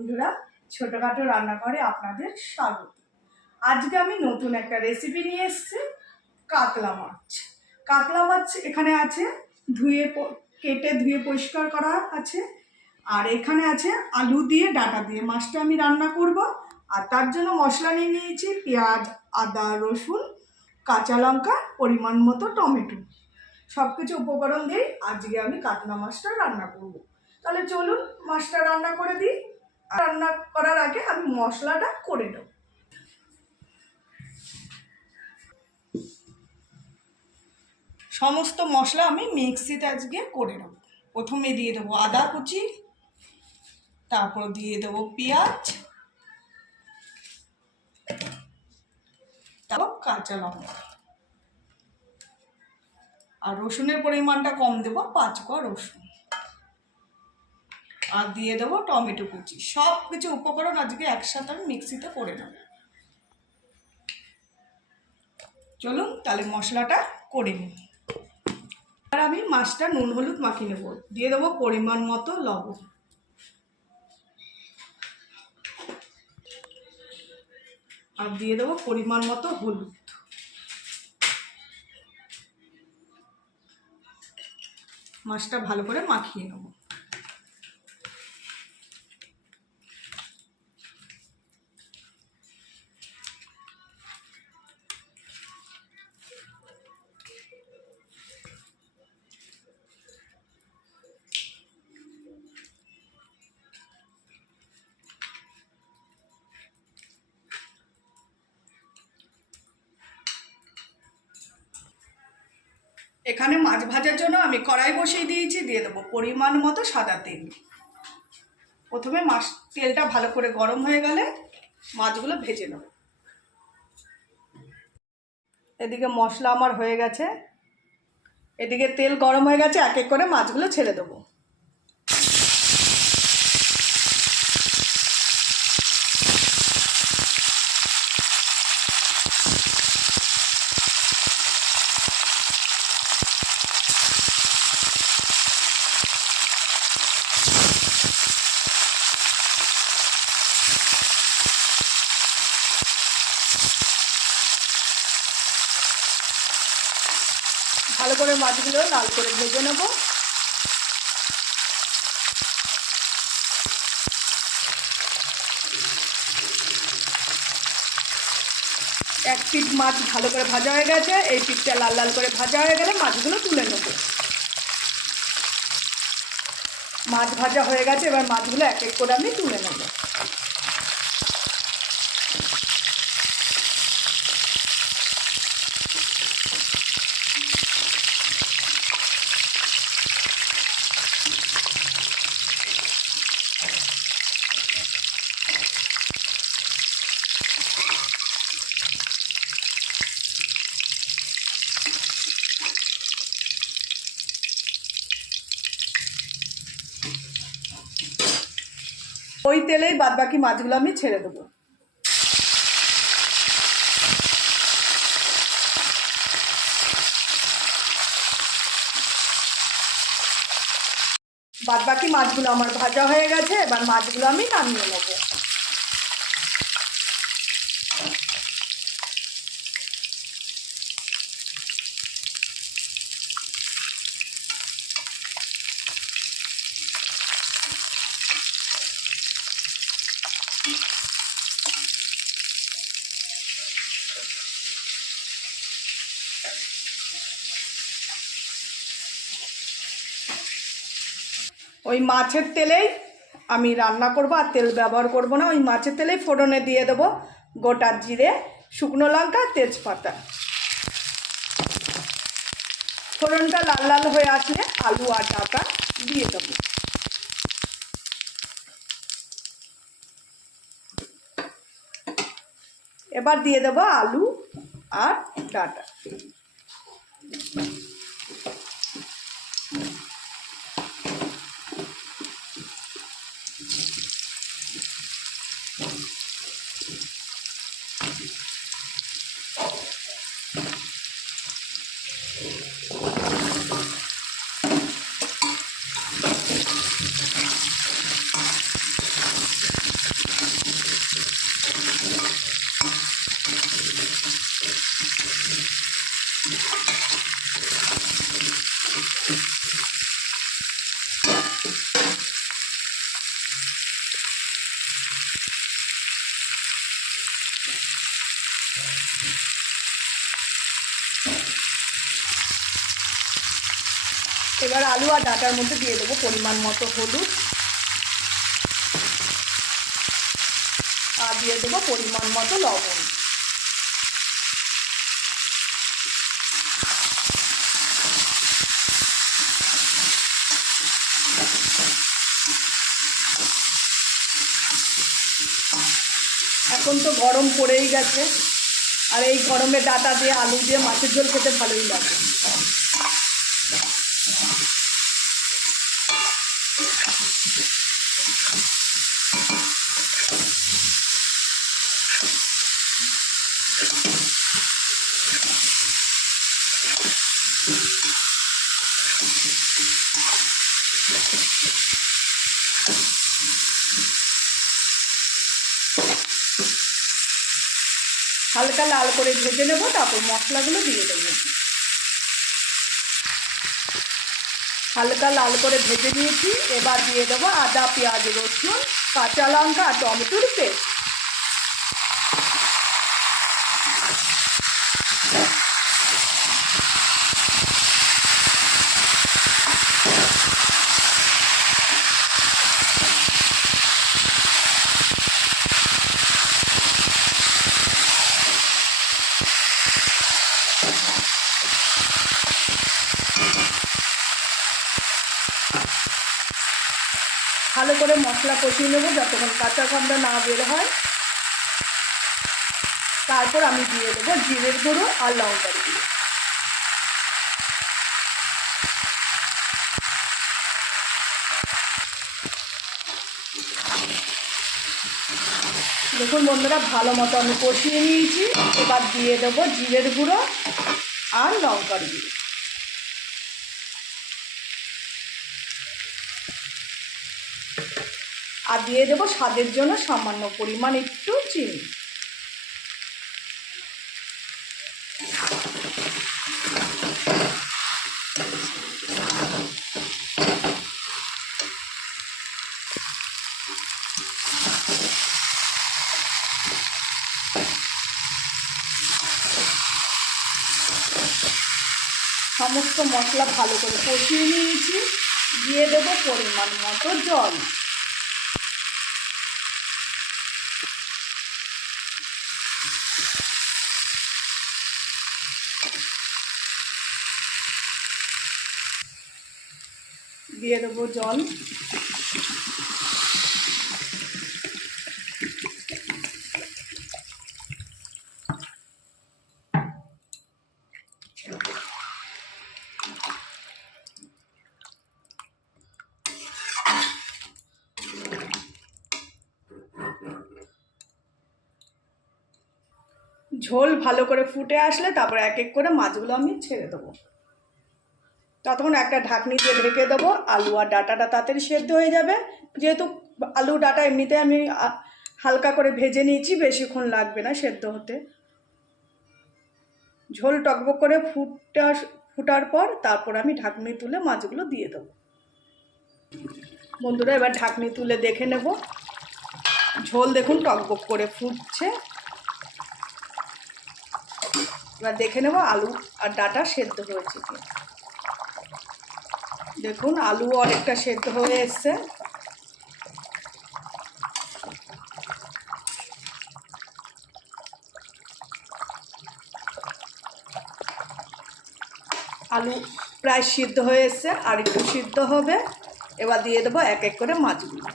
বন্ধুরা, ছোটখাটো রান্নাঘরে আপনাদের স্বাগত। আজকে আমি নতুন একটা রেসিপি নিয়ে এসেছি, কাতলা মাছ। কাতলা মাছ এখানে আছে, কেটে ধুয়ে পরিষ্কার করা আছে। আর এখানে আছে আলু দিয়ে ডাঁটা দিয়ে মাছটা আমি রান্না করব। আর তার জন্য মশলা নিয়ে নিয়েছি পেঁয়াজ, আদা, রসুন, কাঁচা লঙ্কা, পরিমাণ মতো টমেটো। সব কিছু উপকরণ দিয়ে আজকে আমি কাতলা মাছটা রান্না করব। তাহলে চলুন মাছটা রান্না করে দিই। রান্না করার আগে আমি মশলাটা করে নেব। সমস্ত মশলা আমি মিক্সিতে আজকে করে নেব। প্রথমে দিয়ে দেবো আদা কুচি, তারপর দিয়ে দেবো পেঁয়াজ, তারপর কাঁচা লঙ্কা। আর রসুনের পরিমাণটা কম দেবো, 5 কোয়া রসুন। আর দিয়ে দেবো টমেটো কুচি। সব কিছু উপকরণ আজকে একসাথে আমি মিক্সিতে করে নেব। চলুন তাহলে মশলাটা করে নিই। আর আমি মাছটা নুন হলুদ মাখিয়ে নেব। দিয়ে দেবো পরিমাণ মতো লবণ। আর দিয়ে দেবো পরিমাণ মতো হলুদ। মাছটা ভালো করে মাখিয়ে নেব। এখানে মাছ ভাজার জন্য আমি কড়াই বসিয়ে দিয়েছি। দিয়ে দেবো পরিমাণ মতো সাদা তেল। প্রথমে তেলটা ভালো করে গরম হয়ে গেলে মাছগুলো ভেজে নেব। এদিকে মশলা আমার হয়ে গেছে, এদিকে তেল গরম হয়ে গেছে। এক এক করে মাছগুলো ছেড়ে দেবো। ভালো করে মাছগুলো লাল করে ভেজে নেব। এক পিঠ মাছ ভালো করে ভাজা হয়ে গেছে। এই পিঠটা লাল লাল করে ভাজা হয়ে গেলে মাছগুলো তুলে নেব। মাছ ভাজা হয়ে গেছে, এবার মাছগুলো এক এক করে আমি তুলে নেব। ওই তেলেই বাদবাকি মাছগুলো আমি ছেড়ে দেবো। বাদবাকি মাছগুলো আমার ভাজা হয়ে গেছে, এবার মাছগুলো আমি নামিয়ে নেব। ওই মাছের তেলেই আমি রান্না করব, আর তেল ব্যবহার করব না। ওই মাছের তেলেই ফোড়নে দিয়ে দেবো গোটা জিরে, শুকনো লঙ্কা, তেজপাতা। ফোড়নটা লাল লাল হয়ে আসলে আলু আর ডাঁটা দিয়ে দেবো। এবার দিয়ে দেবো আলু আর ডাঁটা। এবার আলু আর ডাঁটার মধ্যে দিয়ে দেবো পরিমাণ মতো হলুদ, আর দিয়ে দেবো পরিমাণ মতো লবণ। এখন তো গরম পড়েই গেছে, আর এই গরমে ডাঁটা দিয়ে আলু দিয়ে মাছের ঝোল খেতে ভালোই লাগে। হালকা লাল করে ভেজে নেবো, তারপর মশলাগুলো দিয়ে দেবো। হালকা লাল করে ভেজে নিয়েছি, এবার দিয়ে দেবো আদা, পেঁয়াজ, রসুন, কাঁচা লঙ্কা আর টমেটোর পেস্ট। ভালো করে মশলা কষিয়ে নেবো যতক্ষণ কাঁচা গন্ধ না বের হয়। তারপর আমি দিয়ে দেবো জিরের গুঁড়ো আর লঙ্কার গুঁড়ো। দেখুন বন্ধুরা, ভালো মতো আমি কষিয়ে নিয়েছি। এবার দিয়ে দেবো জিরের গুঁড়ো আর লঙ্কার গুঁড়ো। আর দিয়ে দেবো স্বাদের জন্য সামান্য পরিমাণ একটু চিনি। সমস্ত মশলা ভালো করে কষিয়ে নিয়েছি, দিয়ে দেবো পরিমাণ মতো জল। দিয়ে দেবো জল। ঝোল ভালো করে ফুটে আসলে তারপর এক এক করে মাছগুলো আমি ছেড়ে দেবো। ততক্ষণ একটা ঢাকনি দিয়ে ঢেকে দেবো। আলু আর ডাঁটাটা তাড়াতাড়ি সেদ্ধ হয়ে যাবে, যেহেতু আলু ডাঁটা এমনিতে আমি হালকা করে ভেজে নিয়েছি, বেশিক্ষণ লাগবে না সেদ্ধ হতে। ঝোল টকবক করে ফুটার পর তারপর আমি ঢাকনি তুলে মাছগুলো দিয়ে দেবো। বন্ধুরা, এবার ঢাকনি তুলে দেখে নেব। ঝোল দেখুন টকবক করে ফুটছে। এবার দেখে নেব আলু আর ডাঁটা সেদ্ধ হয়েছে কি। দেখুন আলুও অনেকটা সেদ্ধ হয়ে এসছে। আলু প্রায় সিদ্ধ হয়ে এসছে, আর একটু সিদ্ধ হবে। এবার দিয়ে দেবো এক এক করে মাছগুলো।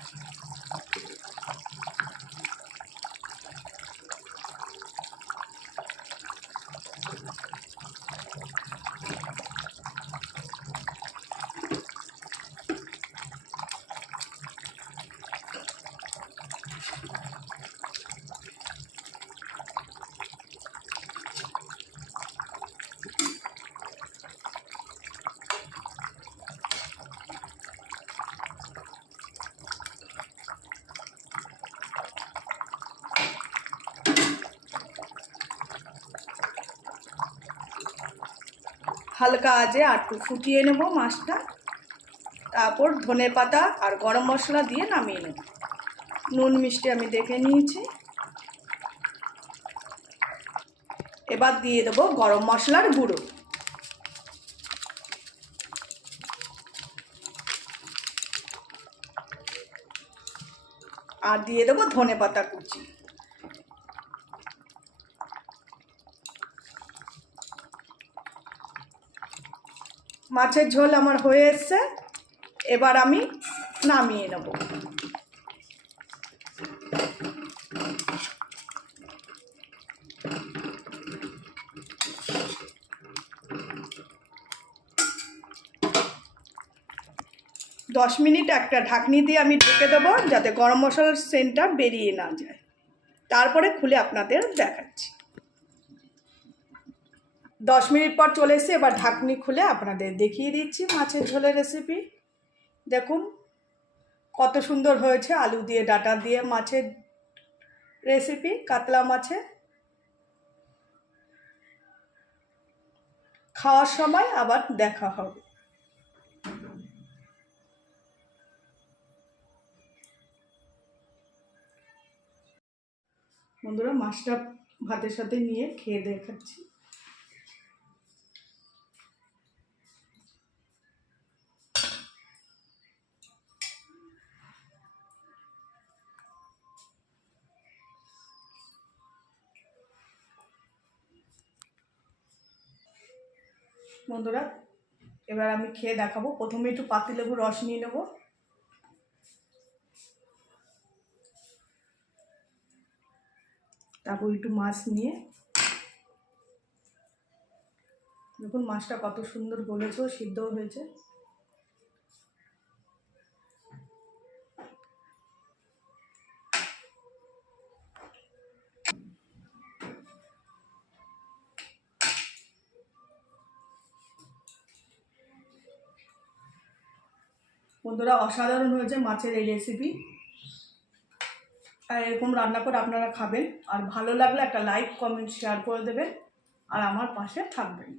হালকা আঁচে একটু ফুটিয়ে নেব মাছটা। তারপর ধনেপাতা আর গরম মশলা দিয়ে নামিয়ে নেব। নুন মিষ্টি আমি দেখে নিয়েছি। এবার দিয়ে দেবো গরম মশলার গুঁড়ো, আর দিয়ে দেবো ধনেপাতা কুচি। মাছের ঝোল আমার হয়ে এসছে, এবার আমি নামিয়ে নেব। দশ মিনিট একটা ঢাকনি দিয়ে আমি ঢেকে দেবো যাতে গরম মশলার সেন্টটা বেরিয়ে না যায়। তারপরে খুলে আপনাদের দেখাচ্ছি। 10 মিনিট পর চলে এসে এবার ঢাকনি খুলে আপনাদের দেখিয়ে দিচ্ছি মাছের ঝোলের রেসিপি। দেখুন কত সুন্দর হয়েছে, আলু দিয়ে ডাঁটা দিয়ে মাছের রেসিপি, কাতলা মাছের। খাওয়ার সময় আবার দেখা হবে। বন্ধুরা মাছটা ভাতের সাথে নিয়ে খেয়ে দেখাচ্ছি। বন্ধুরা এবার আমি খেয়ে দেখাবো। প্রথমে একটু পাতিলেবুর রস নিয়ে নেব, তারপর একটু মাছ নিয়ে, দেখুন মাছটা কত সুন্দর গলেছে, সিদ্ধ হয়েছে। বন্ধুরা অসাধারণ হয়েছে মাছের এই রেসিপি। আর এরকম রান্না করে আপনারা খাবেন, আর ভালো লাগলে একটা লাইক কমেন্ট শেয়ার করে দেবেন, আর আমার পাশে থাকবেন।